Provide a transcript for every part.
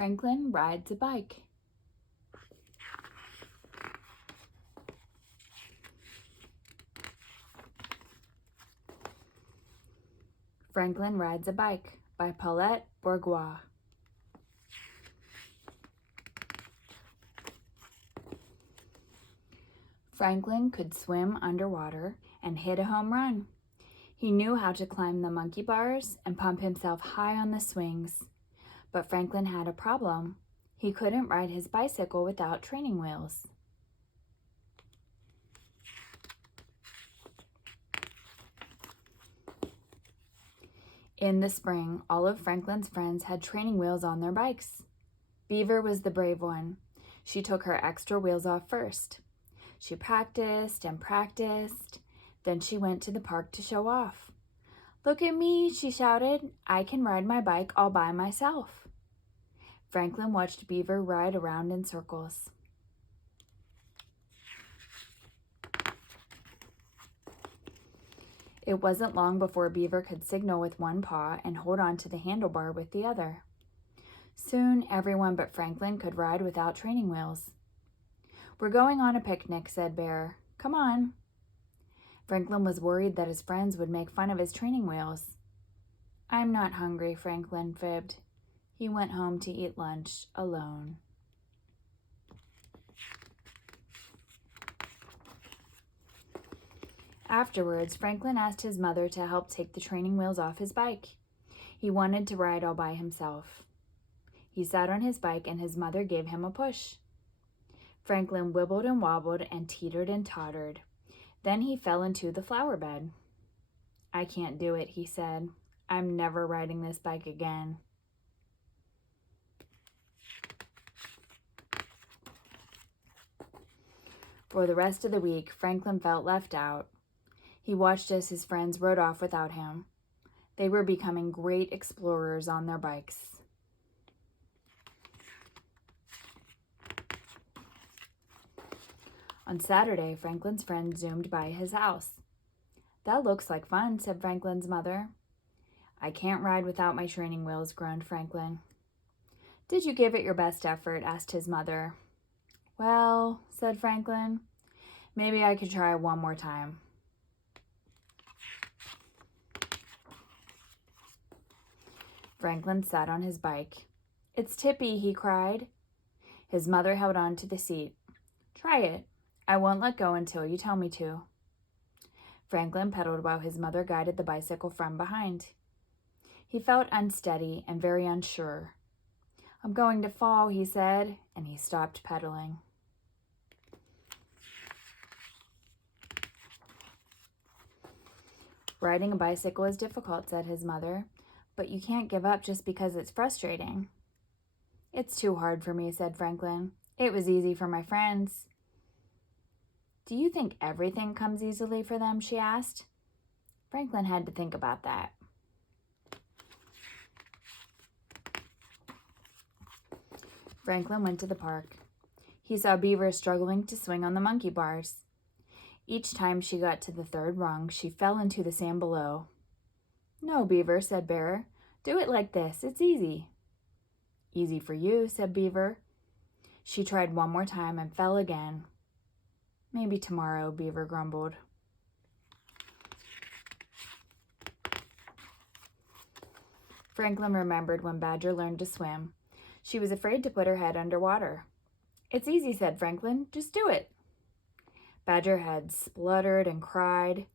Franklin rides a bike. Franklin Rides a Bike by Paulette, Bourgeois. Franklin could swim underwater and hit a home run. He knew how to climb the monkey bars and pump himself high on the swings. But Franklin had a problem. He couldn't ride his bicycle without training wheels. In the spring, all of Franklin's friends had training wheels on their bikes. Beaver was the brave one. She took her extra wheels off first. She practiced and practiced. Then she went to the park to show off. "Look at me," she shouted. "I can ride my bike all by myself." Franklin watched Beaver ride around in circles. It wasn't long before Beaver could signal with one paw and hold on to the handlebar with the other. Soon, everyone but Franklin could ride without training wheels. "We're going on a picnic," said Bear. "Come on." Franklin was worried that his friends would make fun of his training wheels. "I'm not hungry," Franklin fibbed. He went home to eat lunch alone. Afterwards, Franklin asked his mother to help take the training wheels off his bike. He wanted to ride all by himself. He sat on his bike and his mother gave him a push. Franklin wibbled and wobbled and teetered and tottered. Then he fell into the flower bed. "I can't do it," he said. "I'm never riding this bike again." For the rest of the week, Franklin felt left out. He watched as his friends rode off without him. They were becoming great explorers on their bikes. On Saturday, Franklin's friend zoomed by his house. "That looks like fun," said Franklin's mother. "I can't ride without my training wheels," groaned Franklin. "Did you give it your best effort?" asked his mother. "Well," said Franklin, "maybe I could try one more time." Franklin sat on his bike. "It's tippy," he cried. His mother held on to the seat. "Try it. I won't let go until you tell me to." Franklin pedaled while his mother guided the bicycle from behind. He felt unsteady and very unsure. "I'm going to fall," he said, and he stopped pedaling. "Riding a bicycle is difficult," said his mother, "but you can't give up just because it's frustrating." "It's too hard for me," said Franklin. "It was easy for my friends." "Do you think everything comes easily for them?" she asked. Franklin had to think about that. Franklin went to the park. He saw Beaver struggling to swing on the monkey bars. Each time she got to the third rung, she fell into the sand below. "No, Beaver," said Bear. "Do it like this. It's easy." "Easy for you," said Beaver. She tried one more time and fell again. "Maybe tomorrow," Beaver grumbled. Franklin remembered when Badger learned to swim. She was afraid to put her head underwater. "It's easy," said Franklin. "Just do it." Badger had spluttered and cried.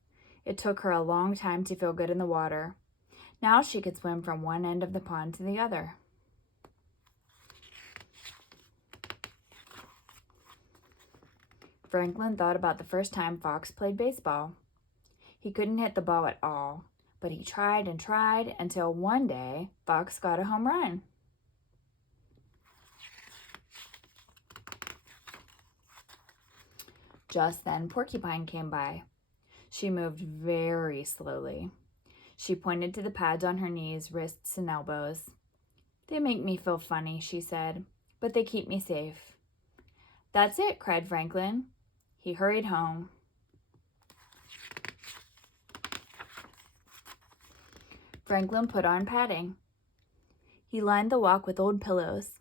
It took her a long time to feel good in the water. Now she could swim from one end of the pond to the other. Franklin thought about the first time Fox played baseball. He couldn't hit the ball at all, but he tried and tried until one day Fox got a home run. Just then, Porcupine came by. She moved very slowly. She pointed to the pads on her knees, wrists, and elbows. "They make me feel funny," she said, "but they keep me safe." "That's it," cried Franklin. He hurried home. Franklin put on padding. He lined the walk with old pillows.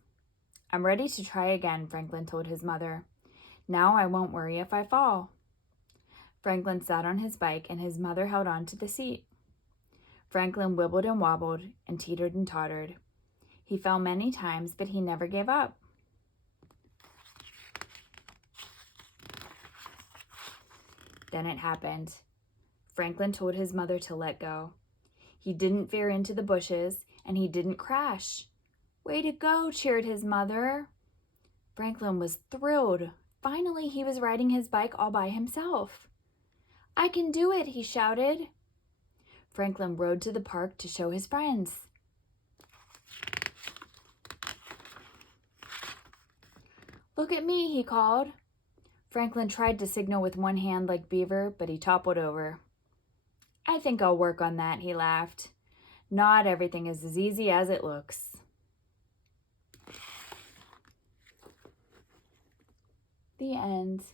I'm ready to try again, Franklin told his mother. Now I won't worry if I fall. Franklin sat on his bike and his mother held on to the seat. Franklin wibbled and wobbled and teetered and tottered. He fell many times, but he never gave up. Then it happened. Franklin told his mother to let go. He didn't veer into the bushes, and he didn't crash. Way to go, cheered his mother. Franklin was thrilled. Finally, he was riding his bike all by himself. I can do it, he shouted. Franklin rode to the park to show his friends. Look at me, he called. Franklin tried to signal with one hand like Beaver, but he toppled over. I think I'll work on that, he laughed. Not everything is as easy as it looks. The end.